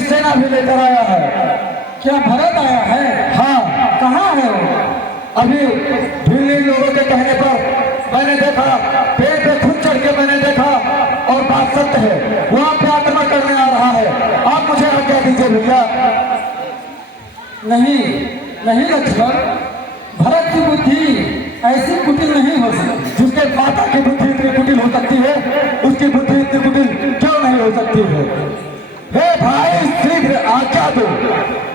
सेना भी लेकर आया है। क्या भरत आया है? हाँ, कहाँ है वो? अभी भिल्ली लोगों के कहने पर मैंने देखा, पेड़ पे खुद चढ़ के मैंने देखा, और बात सत्य है, वहाँ पे आक्रमण करने आ रहा है। आप मुझे आज्ञा दीजिए भैया। नहीं नहीं लक्ष्मण, भरत की बुद्धि ऐसी कुटिल नहीं हो सकती। जिसके माता की बुद्धि इतनी कुटिल हो सकती है, उसकी बुद्धि इतनी कुटिल क्यों नहीं हो सकती है? हे भाई, शीघ्र आज्ञा दो।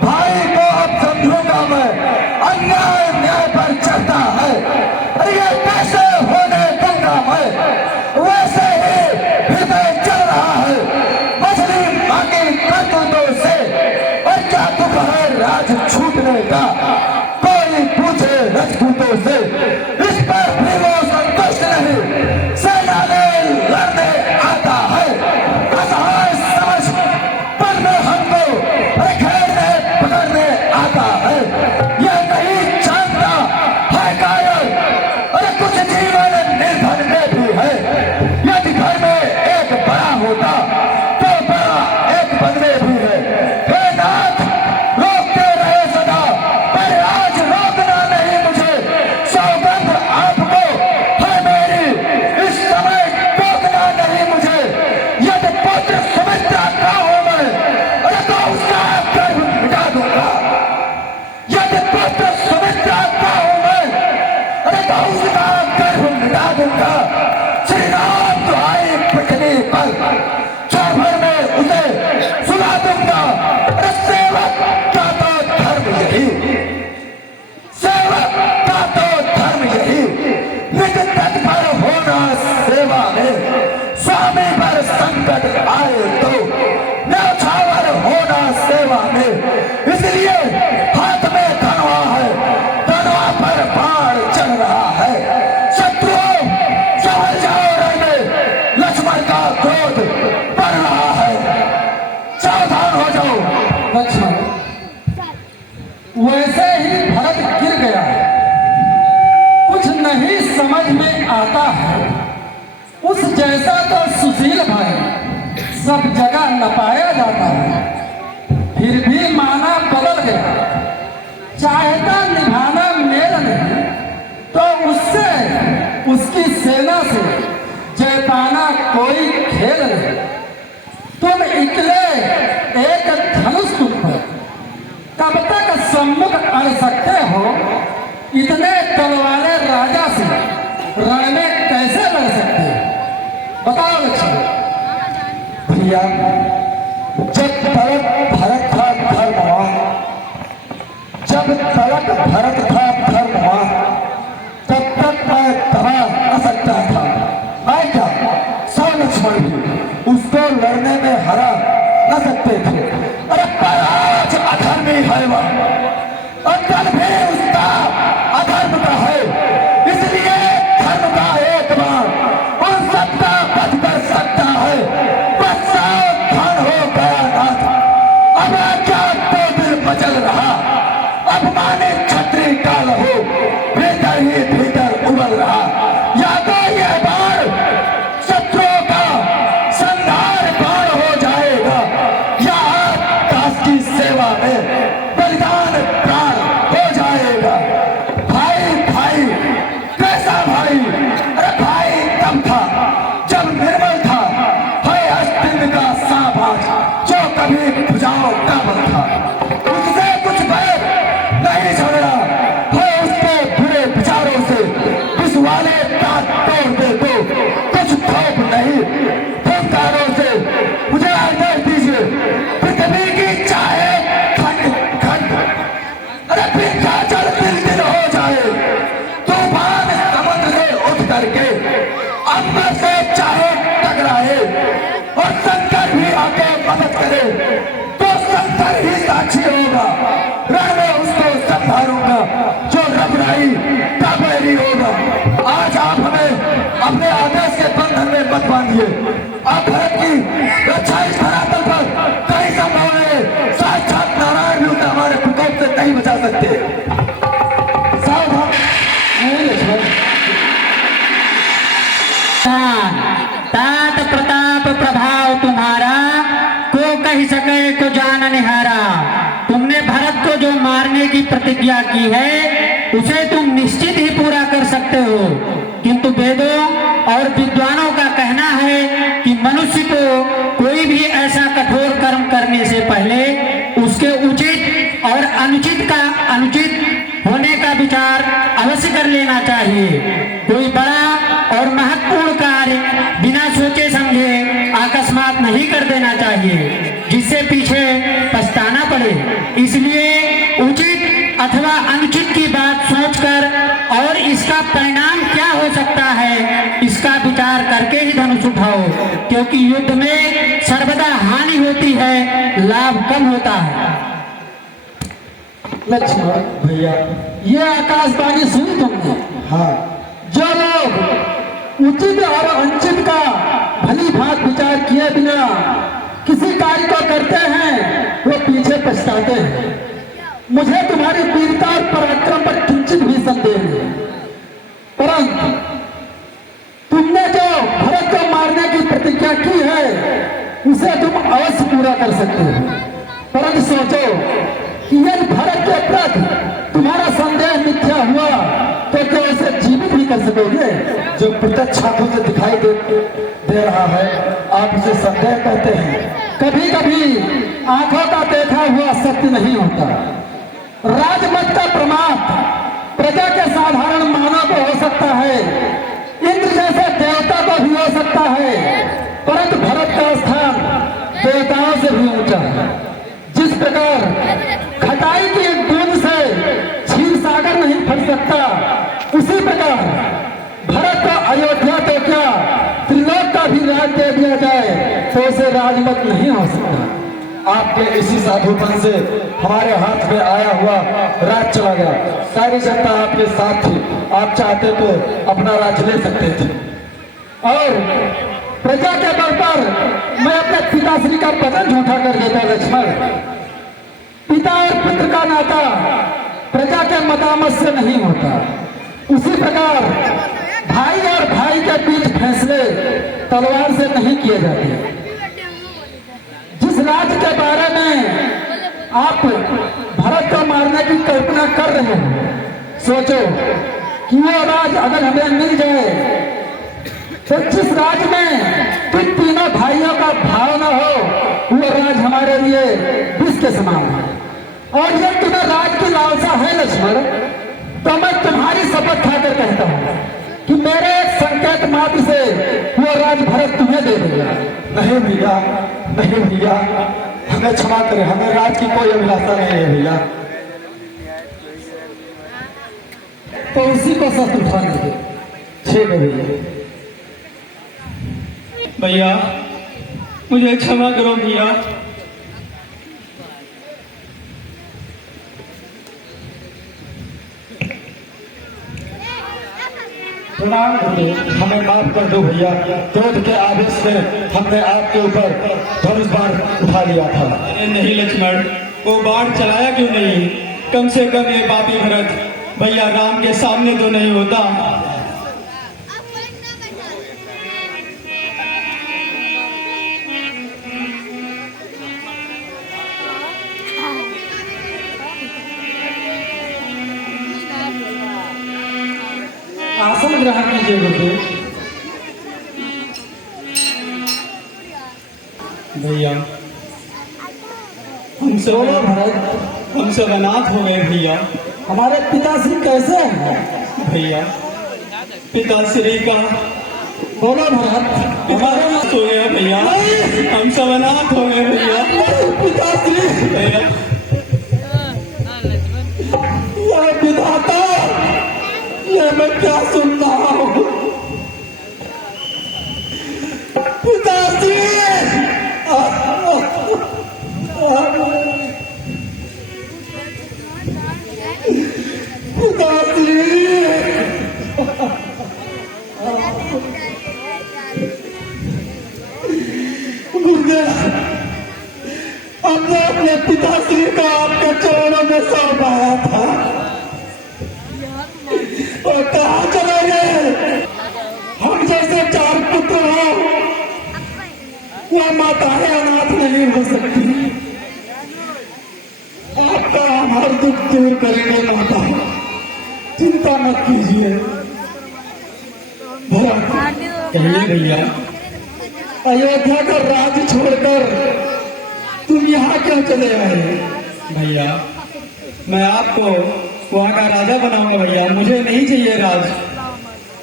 भाई को अब समझूंगा मैं, अन्याय न्याय पर चढ़ता है, अरे ये कैसे होने दूंगा मैं? वैसे ही हृदय चल रहा है मछली बाकी करतूतों से। और क्या दुख है राज छूटने का, कोई पूछे रजपूतों से। इस पर भी वो संतुष्ट नहीं, सेना ने लड़ने आता है। असहाय समझ पर में हमको घेरने पकड़ने आता है। यह नहीं जानता है कायर, अरे कुछ जीवन निर्धन में भी है। यदि घर में एक बड़ा होता तो बड़ा एक बदले भी है। हे नाथ, रोकते रहे सदा, पर आज रोकना नहीं मुझे। सौगंध आपको है मेरी, इस समय टोकना नहीं मुझे। यदि पुत्र सुमित्रा का हूं मैं, अरे तो उसका गर्भ मिटा दूंगा। यदि पुत्र सुमित्रा का हूं मैं, अरे तो उसका गर्भ मिटा दूंगा। श्री राम दुहाई पृथ्वी पर चौभर में उसे सुला दूंगा। अरे सेवक का तो धर्म यही, सेवक का तो धर्म यही। निज तत्पर होना सेवा में, स्वामी पर संकट आए तो न्यौछावर होना सेवा में। इसलिए हाथ में धनवा है, धनवा पर बाण चढ़ रहा है। शत्रुओं समझ जाओ रहने, लक्ष्मण का क्रोध बढ़ रहा है, सावधान हो जाओ। लक्ष्मण, वैसे ही भरत गिर गया। कुछ नहीं समझ में आता है। उस जैसा तो सुशील भाई सब जगह नपाया जाता है, फिर भी माना बदल गया। चाहता निभाना मेल नहीं, तो उससे उसकी सेना से जय पाना कोई खेल नहीं। तुम इकले एक धनुष तुम पर कब तक सम्मुख अड़ सकते हो? इतने तलवारे राजा से रण में कैसे लड़ सकते हो? बताओ लक्ष्मण। भैया, जब तलक भरत था धर्मवान, जब तलक भरत था धर्मवान, तब तक मैं दबा न सकता था। मैं क्या, सौ लक्ष्मण भी उसको लड़ने में हरा न सकते थे। अरे पर आज अधर्मी है वह, और कल भी उसका अधर्म का है। इसलिए धर्म का एक बार उन सबका वध कर सकता है। बस सावधान हो गया नाथ, अब क्या तो दिल मचल रहा। अपमानित क्षत्रिय का लहू भीतर ही भीतर उबल रहा। या तो यह बाण शत्रुओं का संहार बाण हो जाएगा, या आप दास की सेवा में बलिदान प्राण हो जाएगा। भाई भाई कैसा भाई? अरे भाई तब था जब निर्मल था, है अस्तित्व का साबाज जो कभी भुजाओं का बल था। उससे कुछ बैर नहीं झगड़ा, है उसके बुरे विचारों से विश्वाले दांत तोड़ दे तो कुछ थोप नहीं। फुंकारों से मुझे आदेश दीजिए, पृथ्वी की चाहे खंड खंड, अरे विंध्याचल दिल दिल हो जाए। तूफान समुद्र से उठ करके अंबर से चाहे टकराए, और शंकर भी आके मदद करे तो शंकर ही साक्षी होगा। रण में उसको संभालूंगा जो रबराई का बैरी होगा। आज आप हमें अपने आदेश के बंधन में मत बांधिए। आप भरत की रक्षा इस धरातल पर कहीं संभव है। साक्षात नारायण भी उसे हमारे प्रकोप से नहीं बचा सकते। सावधान। नहीं लक्ष्मण, तात प्रताप प्रभाव तुम्हारा, को कह सके को जान की प्रतिज्ञा की है उसे तुम निश्चित ही पूरा कर सकते हो, किंतु वेदों और विद्वानों का कहना है कि मनुष्य को कोई भी ऐसा कठोर कर्म करने से पहले उसके उचित और अनुचित होने का विचार अवश्य कर लेना चाहिए। कोई बड़ा और महत्वपूर्ण कार्य बिना सोचे समझे अकस्मात नहीं कर देना चाहिए जिससे पीछे पछताना पड़े। इसलिए उचित अथवा अनुचित की बात सोचकर और इसका परिणाम क्या हो सकता है इसका विचार करके ही धनुष उठाओ, क्योंकि युद्ध में सर्वदा हानि होती है, लाभ कम होता है। लक्ष्मण भैया। ये आकाशवाणी सुनी तुमने? हाँ। जो लोग उचित और अनुचित का भली भांति विचार किए बिना किसी कार्य को करते हैं वो पीछे पछताते हैं। मुझे तुम्हारी वीरता और पराक्रम पर किंचित भी संदेह नहीं, परंतु तुमने जो भरत को मारने की प्रतिज्ञा की है उसे तुम अवश्य पूरा कर सकते हो। परंतु सोचो कि यदि भरत के प्रति तुम्हारा संदेह मिथ्या हुआ तो क्या उसे जीवित भी कर सकोगे? जो प्रत्यक्ष आंखों से दिखाई दे रहा है आप उसे संदेह कहते हैं। कभी कभी आंखों का देखा हुआ सत्य नहीं होता। राजमत का प्रमाद प्रजा के साधारण मानव को हो सकता है, इंद्र जैसे देवता को भी हो सकता है, परंतु भरत का स्थान देवताओं से भी ऊंचा है। जिस प्रकार खटाई की एक बूंद से क्षीर सागर नहीं फट सकता, उसी प्रकार भरत को अयोध्या तो क्या त्रिलोक का भी राज दे दिया जाए तो उसे राजमत नहीं हो सकता। आपके इसी साधुपन से हमारे हाथ में आया हुआ राज चला गया। सारी जनता आपके साथ थी, आप चाहते तो अपना राज ले सकते थे। और प्रजा के बल पर मैं अपने पिताश्री का वचन झूठा कर देता लक्ष्मण। पिता और पुत्र का नाता प्रजा के मतामत से नहीं होता। उसी प्रकार भाई और भाई के बीच फैसले तलवार से नहीं किए जाते। जिस राज्य के बारे में आप भरत को मारने की कल्पना कर रहे हो, सोचो कि वो राज अगर हमें मिल जाए तो जिस राज में तुम तीनों भाइयों का भाव न हो वो राज हमारे लिए विष के समान है। और जब तुम्हें राज की लालसा है लक्ष्मण, तो मैं तुम्हारी शपथ खाकर कहता हूँ कि मेरे एक संकेत मात्र से वो राज भरत तुम्हें दे देगा। नहीं भैया, नहीं भैया, हमें क्षमा करें, हमें राज की कोई अभिलाषा नहीं है भैया। तो उसी को शस्त्र उठाने दे। ठीक है भैया। भैया मुझे क्षमा करो भैया। प्रणाम गुरुदेव, हमें माफ कर दो भैया। क्रोध के आवेश में हमने आपके ऊपर धनुष बाण उठा लिया था। अरे नहीं लक्ष्मण, वो बाण चलाया क्यों नहीं? कम से कम ये पापी भरत भैया राम के सामने तो नहीं होता। आसन ग्रहण कीजिए गुरुदेव। भैया हम सब बोलो भरत, हम सब अनाथ हो गए भैया। हमारे पिताश्री कैसे हैं? भैया पिताश्री का बोलो भरत, हमारा नाश हो गया भैया। हम सब अनाथ हो गए भैया। पिताश्री, भैया ये विधाता, ये मैं क्या सुन रहा हूँ? पिताश्री, गुरुदेव, हमने अपने पिताश्री को आपके चरणों में सौंप आया था और कहाँ चले गए? हम जैसे चार पुत्र हो, वह माताएं अनाथ नहीं हो सकती। आपका हमारा दुख दूर करेंगे माता, चिंता मत कीजिए। भरत, कहिए भैया। अयोध्या का राज्य छोड़कर तुम यहाँ क्यों चले आए? भैया मैं आपको वहाँ का राजा बनाऊंगा भैया, मुझे नहीं चाहिए राज।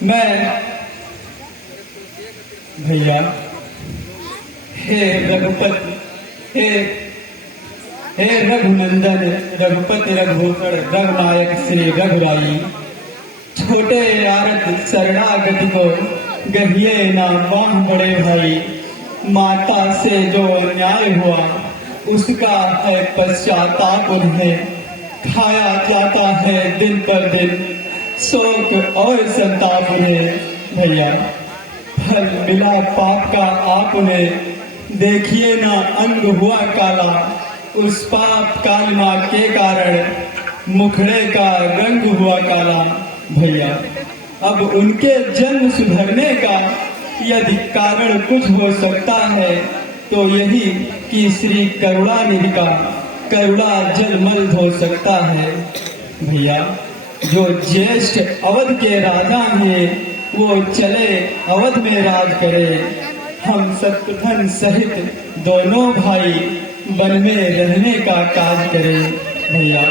मैं भैया हे रघुपति, हे रघुनंदन, रघुपति रघुभूषण, रघुनायक श्री रघुराई, छोटे आरत शरणागत को गहिए ना बांध बड़े भाई। माता से जो अन्याय हुआ उसका है पश्चाताप उन्हें, खाया जाता है दिन पर दिन शोक और संताप उन्हें। भैया फल मिला पाप का आप उन्हें, देखिए ना अंग हुआ काला, उस पाप कालिमा के कारण मुखड़े का रंग हुआ काला। भैया अब उनके जन्म सुधरने का यदि कारण कुछ हो सकता है तो यही कि श्री करुणानिधि का करुणा जलमल हो सकता है। भैया जो ज्येष्ठ अवध के राजा हैं वो चले अवध में राज करे, हम शत्रुघ्न सहित दोनों भाई वन में रहने का काज करें। भैया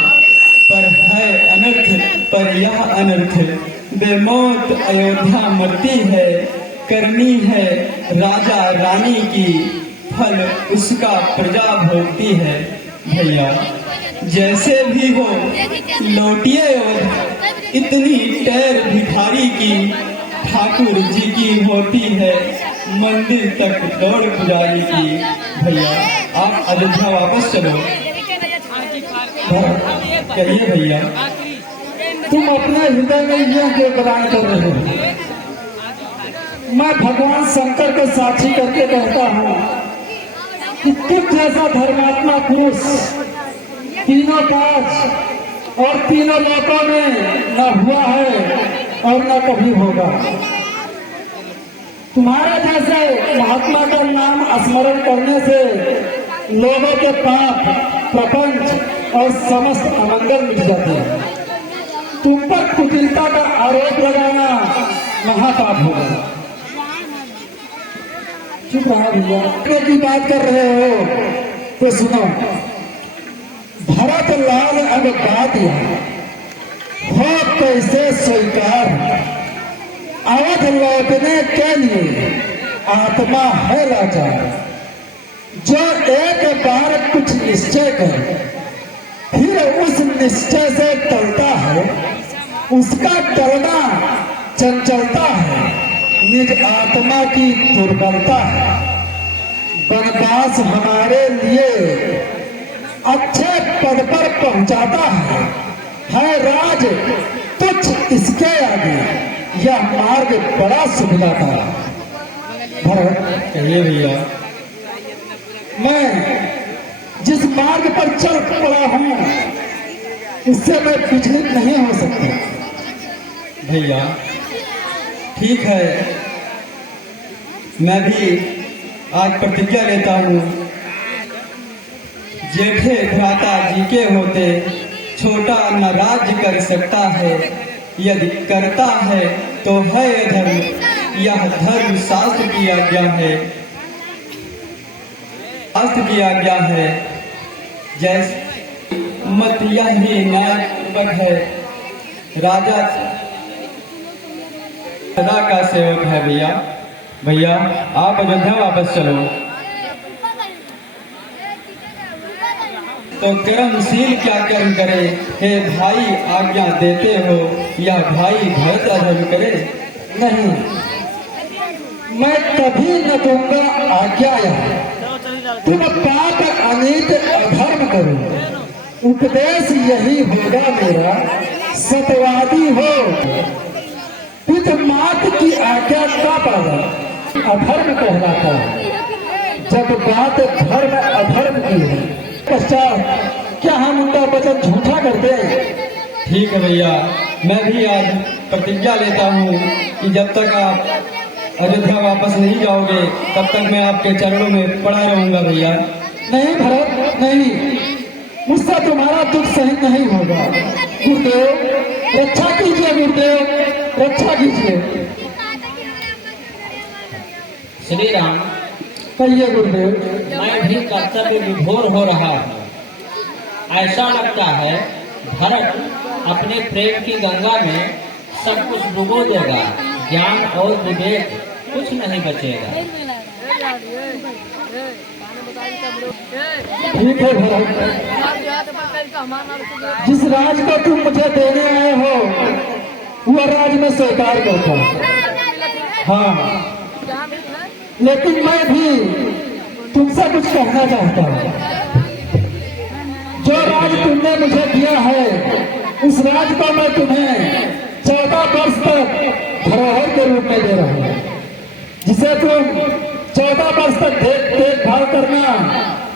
पर है अनर्थ, पर यह अनर्थ बेमौत अयोध्या मरती है, करनी है राजा रानी की, फल उसका प्रजा भोगती है। भैया जैसे भी हो लौटिए अवध, इतनी टैर भिखारी की ठाकुर जी की होती है, मंदिर तक दौड़ पुजारी की। भैया आप अयोध्या वापस चलो। कहिए भैया। तुम अपने हृदय में यह क्यों बयान कर रहे हो? मैं भगवान शंकर के साक्षी करके कहता हूँ कि तुम जैसा धर्मात्मा पुरुष तीनों काज और तीनों लोकों में न हुआ है और न कभी होगा। तुम्हारे जैसे महात्मा का नाम स्मरण करने से लोगों के पाप, प्रपंच और समस्त अमंगल मिट जाते हैं। तुम पर कुटिलता का आरोप लगाना महापाप होगा। चुप रहा भैया, की बात कर रहे हो तो सुनो। भरत लाल अब बात यह हो कैसे स्वीकार, अवध लौटने के लिए आत्मा है लाचार। जो एक बार कुछ निश्चय करे फिर उस निश्चय से टलता है, उसका टलना चंचलता है, निज आत्मा की दुर्बलता है। वनवास हमारे लिए अच्छे पद पर पहुंचाता है राज तुच्छ इसके आगे, यह मार्ग बड़ा सुखदाता है। भरत कहिए भैया। मैं जिस मार्ग पर चल पड़ा हूँ उससे मैं विचलित नहीं हो सकता। भैया ठीक है, मैं भी आज प्रतिज्ञा लेता हूँ, जेठे भ्राता जी के होते छोटा न राज्य कर सकता है, यदि करता है तो है धर्म, यह धर्म शास्त्र की आज्ञा है, शास्त्र की आज्ञा है। जैसे मत यही न्याय है, राजा सदा का सेवक है। भैया भैया आप अयोध्या वापस चलो। तो कर्मशील क्या कर्म करे, हे भाई आज्ञा देते हो या भाई भरत अधर्म करे? नहीं, मैं कभी न दूंगा आज्ञा। तुम पाप अनीत अधर्म करो, उपदेश यही होगा मेरा, सतवादी हो। पित मात की आज्ञा का पालन अधर्म कहलाता है। जब बात धर्म अधर्म की है पश्चात क्या हम उनका वचन झूठा करते हैं? ठीक है भैया, मैं भी आज प्रतिज्ञा लेता हूँ कि जब तक आप अयोध्या वापस नहीं जाओगे तब तक मैं आपके चरणों में पड़ा रहूंगा। भैया नहीं भरत नहीं, मुझसे तुम्हारा दुख सहन नहीं होगा। गुरुदेव रक्षा कीजिए, गुरुदेव रक्षा कीजिए। श्री राम, कहिए गुरुदेव। मैं भी कर्तव्य विभोर हो रहा हूँ। ऐसा लगता है भरत अपने प्रेम की गंगा में सब कुछ डुबो देगा, ज्ञान और विवेक कुछ नहीं बचेगा। ठीक है भरत, जिस राज को तुम मुझे देने आए हो वह राज में स्वीकार करता हूं। हाँ, लेकिन मैं भी तुमसे कुछ कहना चाहता हूँ। जो राज तुमने मुझे दिया है उस राज को मैं तुम्हें 14 वर्ष तक धरोहर के रूप में दे रहा हूँ, जिसे तुम 14 वर्ष तक देखभाल करना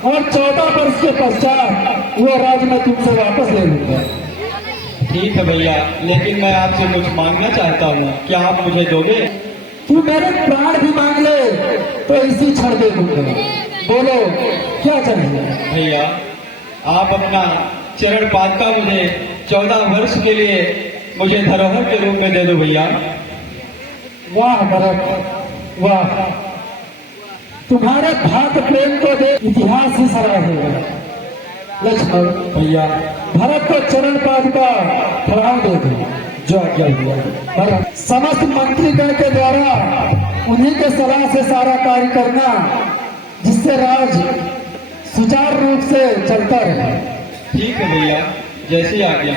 और 14 वर्ष के पश्चात वो राज मैं तुमसे वापस ले लूंगा। ठीक है भैया, लेकिन मैं आपसे कुछ मांगना चाहता हूँ, क्या आप मुझे दोगे? तू मेरे प्राण भी मांग ले तो इसी क्षण दे दूंगा। बोलो क्या चाहिए? भैया, आप अपना चरण पादुका मुझे 14 वर्ष के लिए मुझे धरोहर के रूप में दे दो भैया। वाह भरत वाह, तुम्हारे भात प्रेम को देख इतिहास ही सराहेगा। लक्ष्मण भैया, भरत को चरण पादुका प्रणाम दे दो। जो आज्ञा हुआ भरत। समस्त मंत्रीगण के द्वारा उन्हीं के सलाह से सारा कार्य करना, जिससे राज सुचारू रूप से चलता रहे। ठीक है भैया, जैसी आज्ञा।